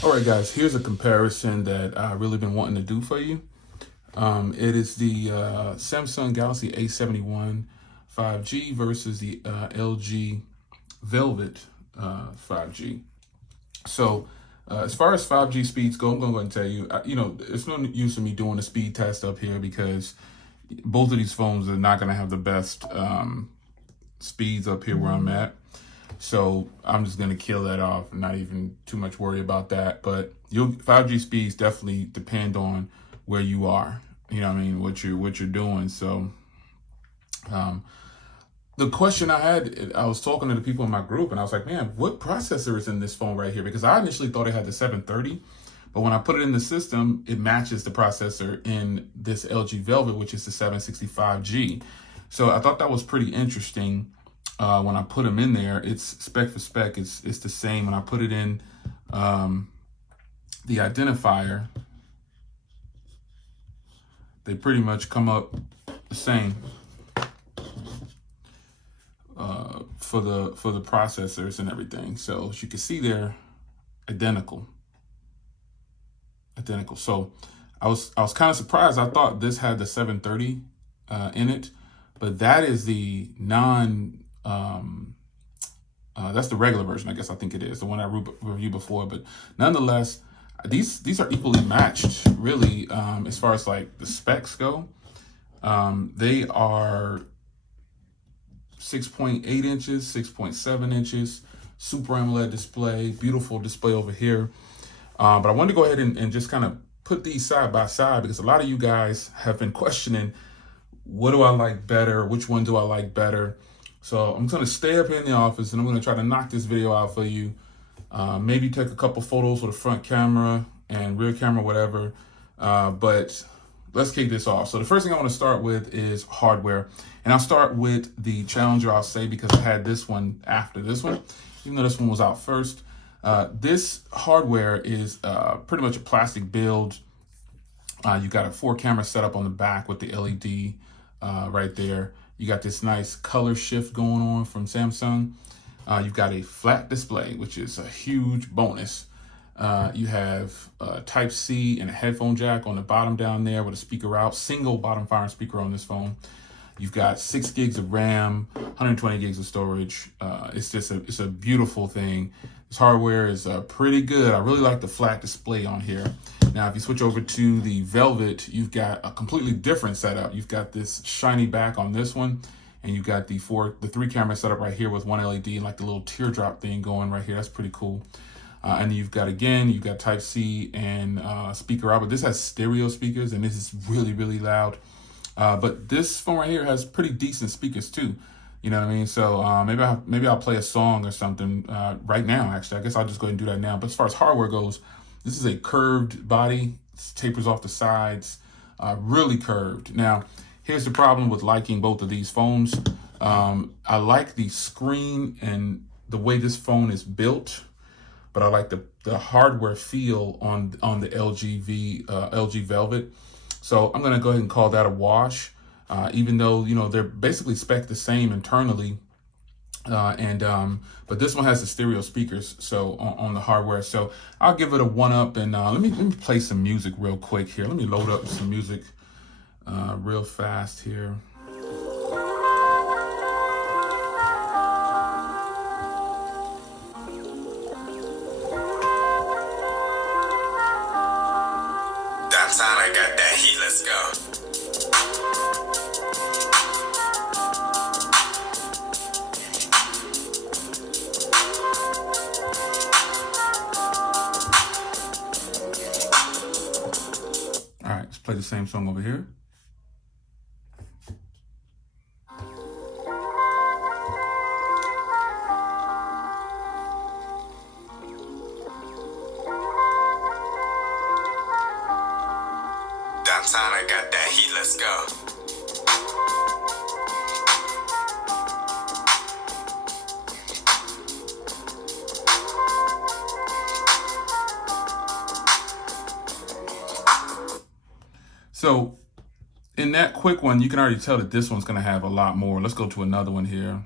All right, guys, here's a comparison that I've really been wanting to do for you. It is the Samsung Galaxy A71 5G versus the LG Velvet 5G. So, as far as 5G speeds go, I'm going to go ahead and tell you, it's no use in me doing a speed test up here because both of these phones are not going to have the best speeds up here where I'm at. So I'm just gonna kill that off and not even too much worry about that. But 5G speeds definitely depend on where you are. You know what I mean? What you're doing. So the question I had, I was talking to the people in my group and I was like, man, what processor is in this phone right here? Because I initially thought it had the 730, but when I put it in the system, it matches the processor in this LG Velvet, which is the 765G. So I thought that was pretty interesting. When I put them in there, it's spec for spec. It's the same. When I put it in the identifier, they pretty much come up the same for the processors and everything. So as you can see, they're identical. So I was kind of surprised. I thought this had the 730 in it, but that is the that's the regular version, I guess. I think it is the one I reviewed before, but nonetheless, these are equally matched, really, as far as like the specs go. They are 6.8 inches, 6.7 inches, Super AMOLED display, beautiful display over here. But I wanted to go ahead and just kind of put these side by side because a lot of you guys have been questioning, what do I like better? Which one do I like better? So I'm going to stay up here in the office and I'm going to try to knock this video out for you. Maybe take a couple photos with a front camera and rear camera, whatever. But let's kick this off. So the first thing I want to start with is hardware. And I'll start with the Challenger, I'll say, because I had this one after this one, even though this one was out first. This hardware is pretty much a plastic build. You got a 4-camera setup on the back with the LED right there. You got this nice color shift going on from Samsung. You've got a flat display, which is a huge bonus. You have Type-C and a headphone jack on the bottom down there with a speaker out, single bottom firing speaker on this phone. You've got 6 gigs of RAM, 120 gigs of storage. It's a beautiful thing. This hardware is pretty good. I really like the flat display on here. Now, if you switch over to the Velvet, you've got a completely different setup. You've got this shiny back on this one, and you've got the 3-camera setup right here with one LED and like the little teardrop thing going right here. That's pretty cool. And you've got Type-C and speaker out, but this has stereo speakers, and this is really, really loud. But this phone right here has pretty decent speakers too. You know what I mean? So maybe I'll play a song or something right now. Actually, I guess I'll just go ahead and do that now. But as far as hardware goes, this is a curved body. It tapers off the sides, really curved. Now, here's the problem with liking both of these phones. I like the screen and the way this phone is built, but I like the hardware feel on the LG Velvet. So I'm gonna go ahead and call that a wash, even though they're basically spec the same internally. But this one has the stereo speakers, so on the hardware. So I'll give it a 1-up, and let me play some music real quick here. Let me load up some music real fast here. Downtown, I got that heat. Let's go. Play the same song over here. Downtown, I got that heat. Let's go. So in that quick one, you can already tell that this one's going to have a lot more. Let's go to another one here.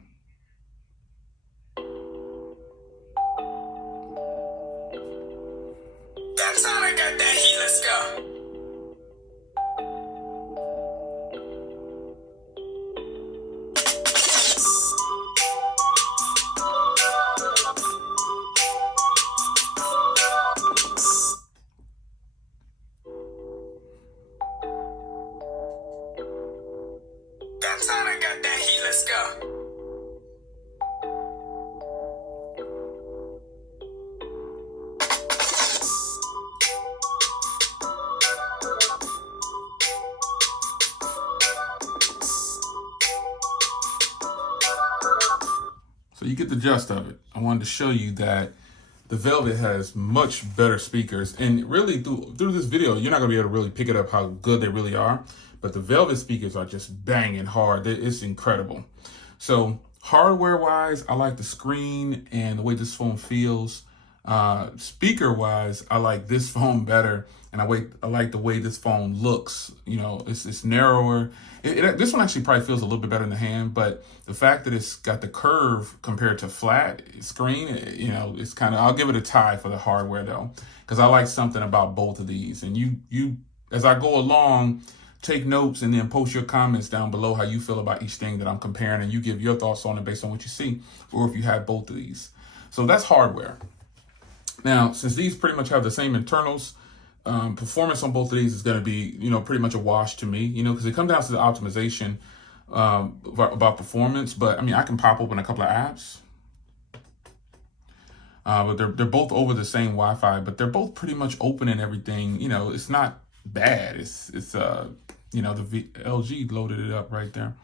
let's go. That time I got that heat, let's go. So you get the gist of it. I wanted to show you that the Velvet has much better speakers, and really through this video, you're not gonna be able to really pick it up how good they really are, but the Velvet speakers are just banging hard. It's incredible. So hardware wise, I like the screen and the way this phone feels. Speaker wise, I like this phone better, and I like the way this phone looks. You know, it's narrower. This one actually probably feels a little bit better in the hand, but the fact that it's got the curve compared to flat screen, you know, it's kind of, I'll give it a tie for the hardware though, because I like something about both of these. And you as I go along, take notes and then post your comments down below how you feel about each thing that I'm comparing, and you give your thoughts on it based on what you see, or if you have both of these. So that's hardware. Now, since these pretty much have the same internals, performance on both of these is going to be, you know, pretty much a wash to me, you know, because it comes down to the optimization about performance. But I mean, I can pop open a couple of apps, but they're both over the same Wi-Fi, but they're both pretty much open and everything. You know, it's not bad. It's you know, the LG loaded it up right there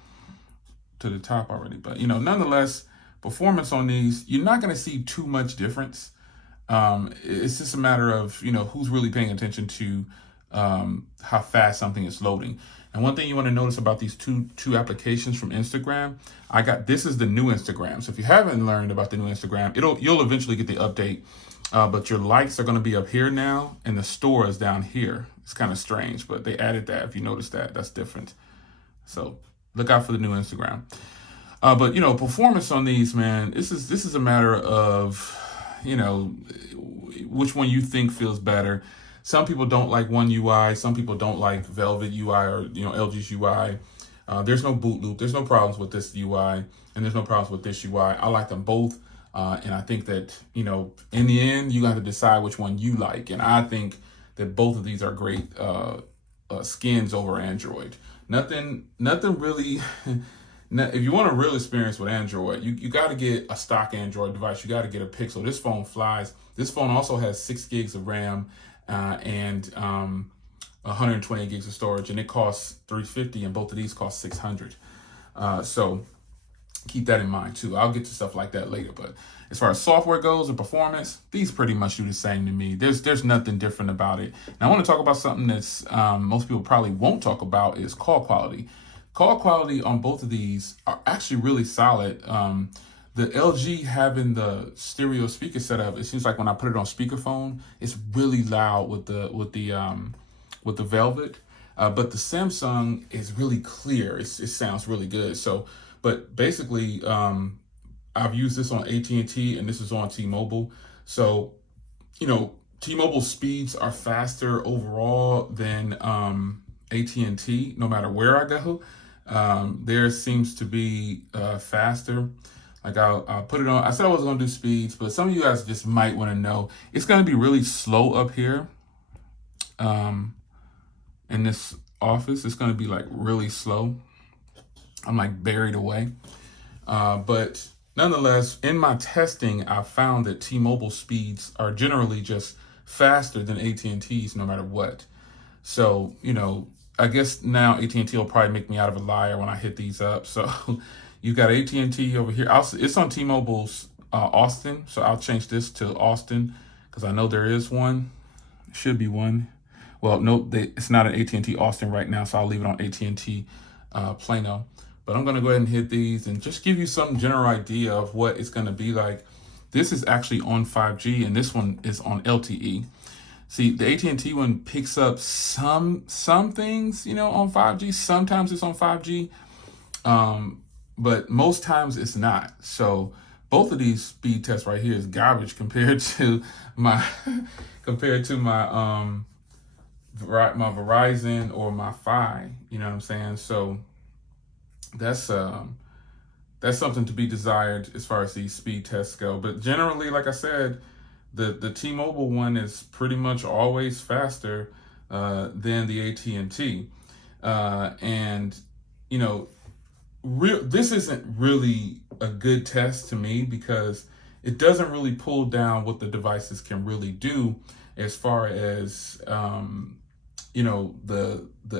to the top already. But you know, nonetheless, performance on these, you're not going to see too much difference. It's just a matter of, you know, who's really paying attention to how fast something is loading. And one thing you want to notice about these two applications from Instagram, this is the new Instagram. So if you haven't learned about the new Instagram, you'll eventually get the update. But your likes are going to be up here now, and the store is down here. It's kind of strange, but they added that. If you notice that, that's different. So look out for the new Instagram. But you know, performance on these, man, this is a matter of, you know, which one you think feels better. Some people don't like One UI. Some people don't like Velvet UI or, you know, LG's UI. There's no boot loop. There's no problems with this UI, and there's no problems with this UI. I like them both. And I think that, you know, in the end, you got to decide which one you like. And I think that both of these are great skins over Android. Nothing really. If you want a real experience with Android, you got to get a stock Android device. You got to get a Pixel. This phone flies. This phone also has 6 gigs of RAM and 128 gigs of storage, and it costs $350, and both of these cost $600. So keep that in mind too. I'll get to stuff like that later, but as far as software goes and performance, these pretty much do the same to me. There's nothing different about it. Now I want to talk about something that's most people probably won't talk about, is call quality. Call quality on both of these are actually really solid. The LG having the stereo speaker setup, it seems like when I put it on speakerphone, it's really loud with the Velvet. But the Samsung is really clear. It sounds really good. So, but basically, I've used this on AT&T and this is on T-Mobile. So, you know, T-Mobile speeds are faster overall than AT&T, no matter where I go. Theirs seems to be faster. Like I'll put it on. I said I wasn't gonna do speeds, but some of you guys just might want to know. It's gonna be really slow up here. In this office, it's gonna be like really slow. I'm like buried away. But nonetheless, in my testing, I found that T-Mobile speeds are generally just faster than AT&T's no matter what. So, you know, I guess now AT&T will probably make me out of a liar when I hit these up. So you got AT&T over here. It's on T-Mobile's Austin. So I'll change this to Austin because I know there is one. Should be one. Well, no, it's not an AT&T Austin right now. So I'll leave it on AT&T Plano. But I'm going to go ahead and hit these and just give you some general idea of what it's going to be like. This is actually on 5G and this one is on LTE. See, the AT&T one picks up some things, you know, on 5G. Sometimes it's on 5G, but most times it's not. So both of these speed tests right here is garbage compared to my my Verizon or my Fi. You know what I'm saying? So that's something to be desired as far as these speed tests go. But generally, like I said, the T-Mobile one is pretty much always faster than the AT&T, and you know, this isn't really a good test to me because it doesn't really pull down what the devices can really do as far as the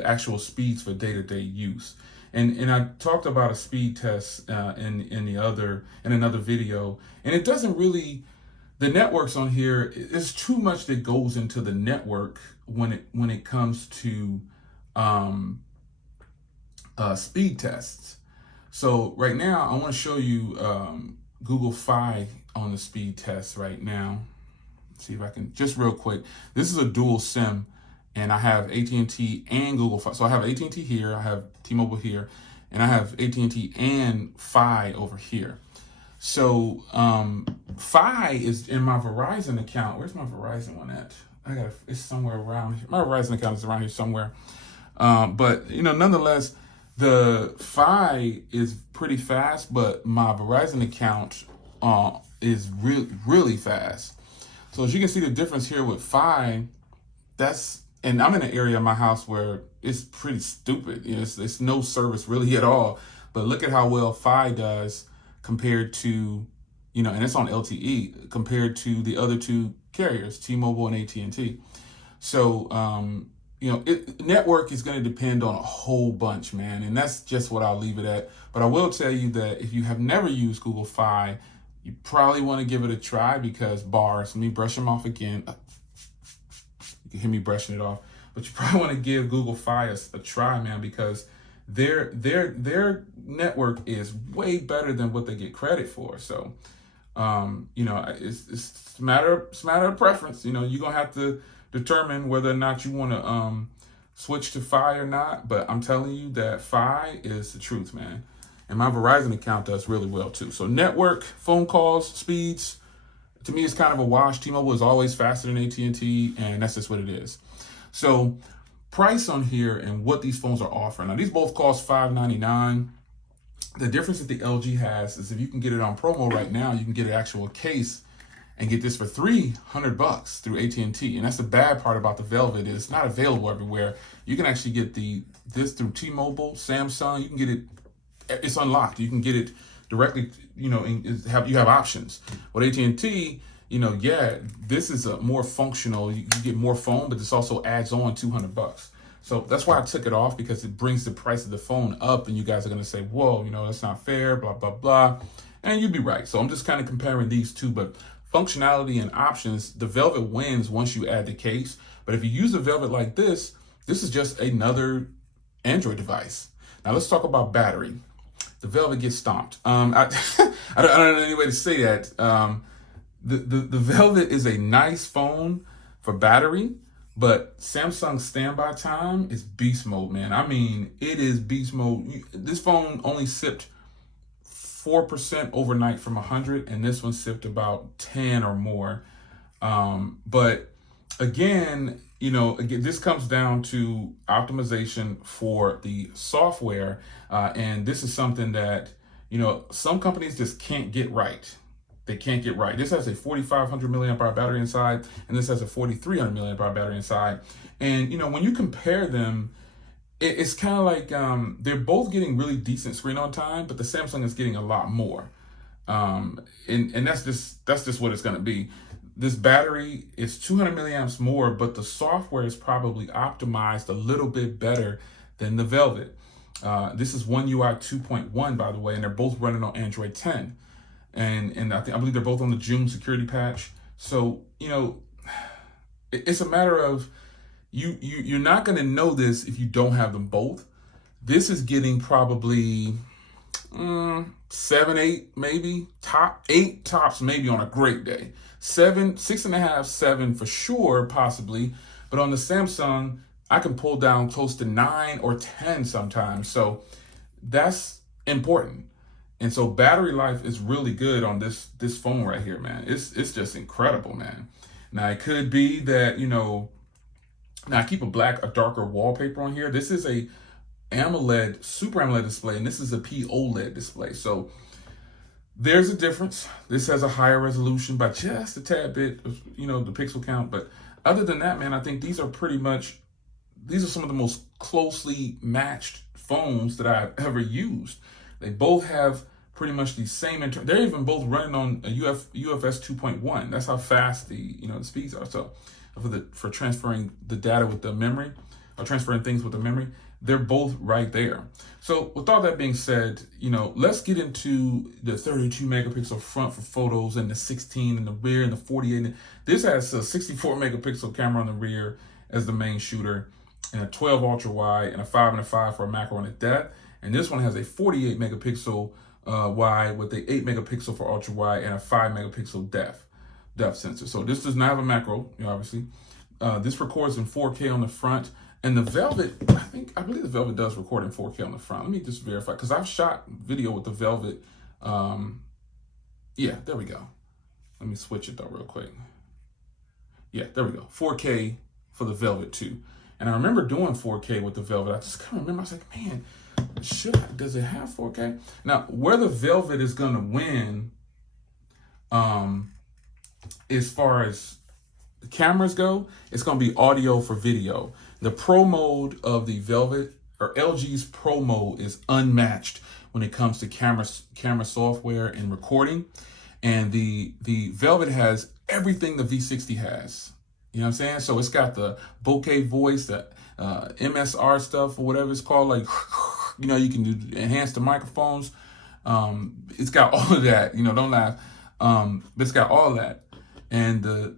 actual speeds for day-to-day use. And I talked about a speed test in another video, and it doesn't really, the networks on here, there's too much that goes into the network when it comes to speed tests. So right now I want to show you Google Fi on the speed test right now. Let's see if I can, just real quick. This is a dual SIM, and I have AT&T and Google Fi. So I have AT&T here, I have T-Mobile here, and I have AT&T and Fi over here. So Fi is in my Verizon account. Where's my Verizon one at? It's somewhere around here. My Verizon account is around here somewhere. But nonetheless, the Fi is pretty fast, but my Verizon account is really fast. So as you can see the difference here with Fi, and I'm in an area of my house where it's pretty stupid. It's no service really at all. But look at how well Fi does compared to, and it's on LTE compared to the other two carriers, T-Mobile and AT&T. So, network is going to depend on a whole bunch, man. And that's just what I'll leave it at. But I will tell you that if you have never used Google Fi, you probably want to give it a try because let me brush them off again. You can hear me brushing it off, but you probably want to give Google Fi a try, man, because their network is way better than what they get credit for. So, it's a matter of preference. You're gonna have to determine whether or not you want to switch to Fi or not. But I'm telling you that Fi is the truth, man. And my Verizon account does really well too. So network, phone calls, speeds, to me, it's kind of a wash. T-Mobile is always faster than AT&T, and that's just what it is. So price on here and what these phones are offering. Now, these both cost $599. The difference that the LG has is if you can get it on promo right now, you can get an actual case and get this for $300 through AT&T. And that's the bad part about the Velvet is it's not available everywhere. You can actually get this through T-Mobile, Samsung. You can get it. It's unlocked. You can get it directly. You have options. With AT&T, this is a more functional. You get more phone, but this also adds on $200. So that's why I took it off, because it brings the price of the phone up, and you guys are going to say, whoa, that's not fair, blah, blah, blah. And you'd be right. So I'm just kind of comparing these two, but functionality and options, the Velvet wins once you add the case. But if you use the Velvet like this is just another Android device. Now let's talk about battery. The Velvet gets stomped. I don't know any way to say that. The Velvet is a nice phone for battery, but Samsung's standby time is beast mode, man. I mean, it is beast mode. This phone only sipped 4% overnight from 100, and this one sipped about 10 or more. But again, this comes down to optimization for the software, and this is something that some companies just can't get right. They can't get right. This has a 4,500 milliamp hour battery inside, and this has a 4,300 milliamp hour battery inside. And when you compare them, it's kind of like they're both getting really decent screen on time, but the Samsung is getting a lot more. And that's just what it's going to be. This battery is 200 milliamps more, but the software is probably optimized a little bit better than the Velvet. This is One UI 2.1, by the way, and they're both running on Android 10. And I believe they're both on the June security patch. So, it's a matter of you're not going to know this if you don't have them both. This is getting probably 7, 8, maybe top 8 tops, maybe on a great day. 7, 6.5, 7 for sure, possibly. But on the Samsung, I can pull down close to 9 or 10 sometimes. So that's important. And so battery life is really good on this phone right here, man. It's just incredible, man. Now it could be that, Now I keep a darker wallpaper on here. This is a Super AMOLED display, and this is a POLED display. So there's a difference. This has a higher resolution by just a tad bit, the pixel count. But other than that, man, I think these are some of the most closely matched phones that I've ever used. They both have pretty much the same they're even both running on a UFS 2.1. That's how fast the speeds are. So for transferring the data with the memory, or transferring things with the memory, they're both right there. So with all that being said, let's get into the 32 megapixel front for photos, and the 16 in the rear, and the 48. This has a 64 megapixel camera on the rear as the main shooter, and a 12 ultra wide, and a 5 and a 5 for a macro and a depth. And this one has a 48 megapixel wide with a 8 megapixel for ultra wide, and a 5 megapixel depth sensor. So this does not have a macro, obviously. This records in 4K on the front, and the Velvet, I believe the Velvet does record in 4K on the front. Let me just verify, because I've shot video with the Velvet. Yeah, there we go. Let me switch it though real quick. Yeah, there we go. 4K for the Velvet too. And I remember doing 4K with the Velvet. I just can't remember. I was like, man, does it have 4K? Now, where the Velvet is gonna win, as far as the cameras go, it's gonna be audio for video. The Pro mode of the Velvet, or LG's Pro mode, is unmatched when it comes to camera software and recording. And the Velvet has everything the V60 has. You know what I'm saying? So it's got the bokeh voice, the MSR stuff, or whatever it's called. Like, you can enhance the microphones. It's got all of that. Don't laugh. But it's got all that, and the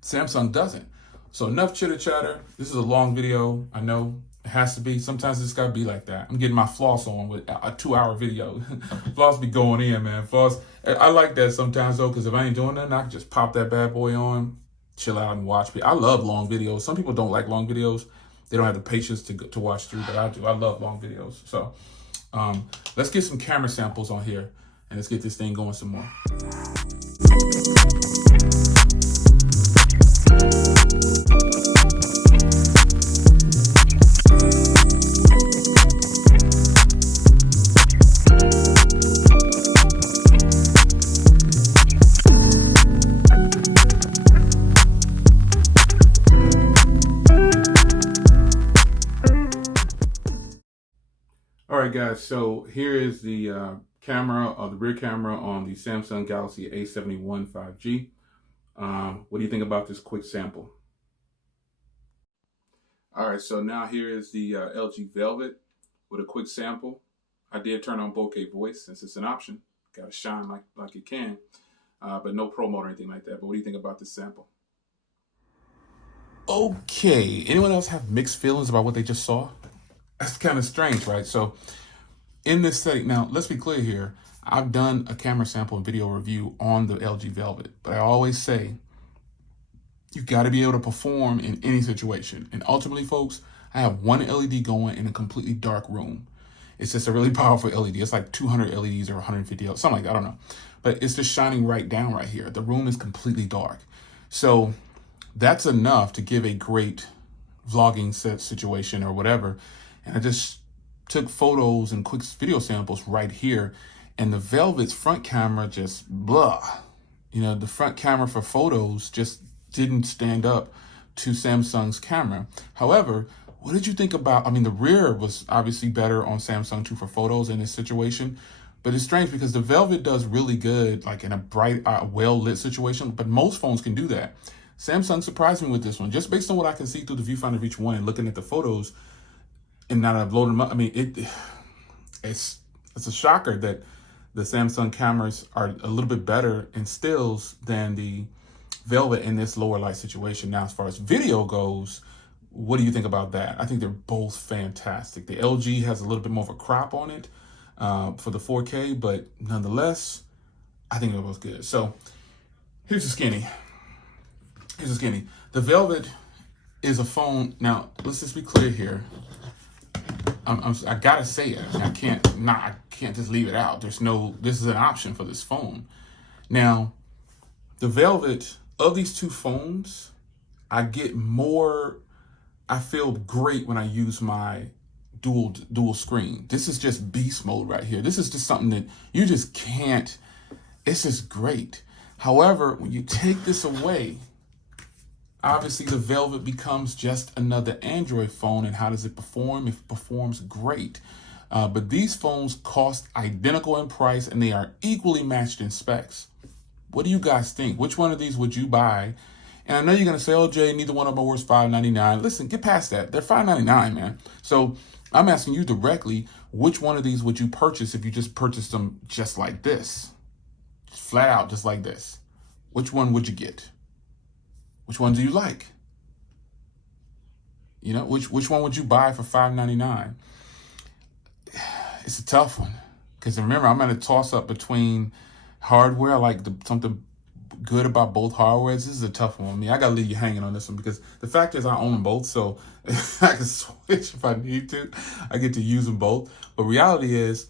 Samsung doesn't. So enough chitter chatter. This is a long video. I know it has to be. Sometimes it's gotta be like that. I'm getting my floss on with a 2-hour video. Floss be going in, man. Floss. I like that sometimes though, because if I ain't doing nothing, I can just pop that bad boy on, chill out and watch. I love long videos. Some people don't like long videos. They don't have the patience to watch through, but I do. I love long videos. So let's get some camera samples on here, and let's get this thing going some more. All right, guys, so here is the the rear camera on the Samsung Galaxy A71 5G. What do you think about this quick sample? All right, so now here is the LG Velvet with a quick sample. I did turn on bokeh voice since it's an option. Got to shine like it can, but no pro mode or anything like that. But what do you think about this sample? Okay, anyone else have mixed feelings about what they just saw? That's kind of strange, right? So in this setting, now let's be clear here. I've done a camera sample and video review on the LG Velvet, but I always say you got to be able to perform in any situation. And ultimately, folks, I have one LED going in a completely dark room. It's just a really powerful LED. It's like 200 LEDs or 150 LEDs, something like that. I don't know. But it's just shining right down right here. The room is completely dark. So that's enough to give a great vlogging set situation or whatever. And I just took photos and quick video samples right here. And the Velvet's front camera just blah. The front camera for photos just didn't stand up to Samsung's camera. However, what did you think about, the rear was obviously better on Samsung too for photos in this situation. But it's strange because the Velvet does really good, like in a bright, well-lit situation, but most phones can do that. Samsung surprised me with this one, just based on what I can see through the viewfinder of each one and looking at the photos. And now that I've loaded them up, it's a shocker that the Samsung cameras are a little bit better in stills than the Velvet in this lower light situation. Now, as far as video goes, what do you think about that? I think they're both fantastic. The LG has a little bit more of a crop on it for the 4K, but nonetheless, I think they're both good. So here's the skinny. The Velvet is a phone. Now, let's just be clear here. I gotta say it. I can't just leave it out. This is an option for this phone. Now, the Velvet, of these two phones, I get more, I feel great when I use my dual screen. This is just beast mode right here. This is just something that you just can't, it's just great. However, when you take this away, obviously the Velvet becomes just another Android phone. And how does it perform? It performs great. But these phones cost identical in price and they are equally matched in specs. What do you guys think? Which one of these would you buy? And I know you're going to say, oh, Jay, neither one of them are worth $599. Listen, get past that. They're $599, man. So I'm asking you directly, which one of these would you purchase if you just purchased them just like this? Flat out, just like this. Which one would you get? Which one do you like? You know, which one would you buy for $599? It's a tough one. Because remember, I'm going to toss up between hardware. I like something good about both hardwares. This is a tough one with me. I gotta leave you hanging on this one because the fact is I own them both, so I can switch if I need to. I get to use them both. But reality is,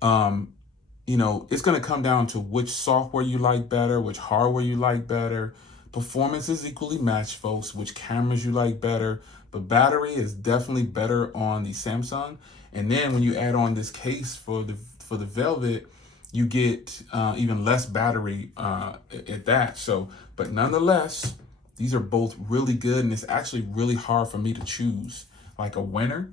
you know, it's gonna come down to which software you like better, which hardware you like better. Performance is equally matched, folks. Which cameras you like better. But battery is definitely better on the Samsung. And then when you add on this case for the Velvet, you get even less battery at that. So, but nonetheless, these are both really good, and it's actually really hard for me to choose like a winner.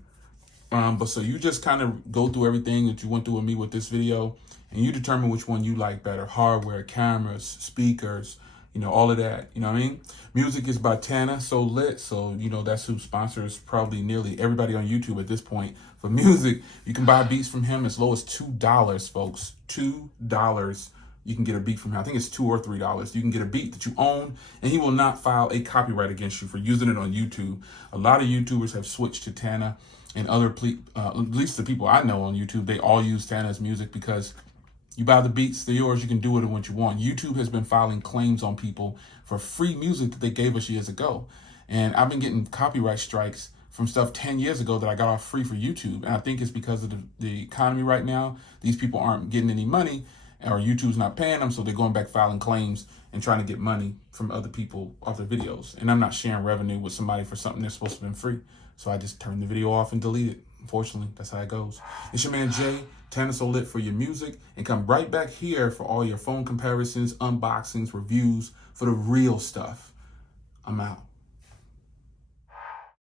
But so you just kind of go through everything that you went through with me with this video, and you determine which one you like better: hardware, cameras, speakers, you know, all of that. You know what I mean? Music is by Tana So Lit, so you know that's who sponsors probably nearly everybody on YouTube at this point for music. You can buy beats from him as low as $2, folks. $2. You can get a beat from him. I think it's $2 or $3. You can get a beat that you own, and he will not file a copyright against you for using it on YouTube. A lot of YouTubers have switched to Tana, and other, at least the people I know on YouTube, they all use Tana's music because you buy the beats, they're yours, you can do it what you want. YouTube has been filing claims on people for free music that they gave us years ago. And I've been getting copyright strikes from stuff 10 years ago that I got off free for YouTube. And I think it's because of the economy right now. These people aren't getting any money, or YouTube's not paying them, so they're going back filing claims and trying to get money from other people off their videos. And I'm not sharing revenue with somebody for something that's supposed to have been free. So I just turn the video off and delete it. Unfortunately, that's how it goes. It's your man Jay, Tana So Lit for your music, and come right back here for all your phone comparisons, unboxings, reviews, for the real stuff. I'm out.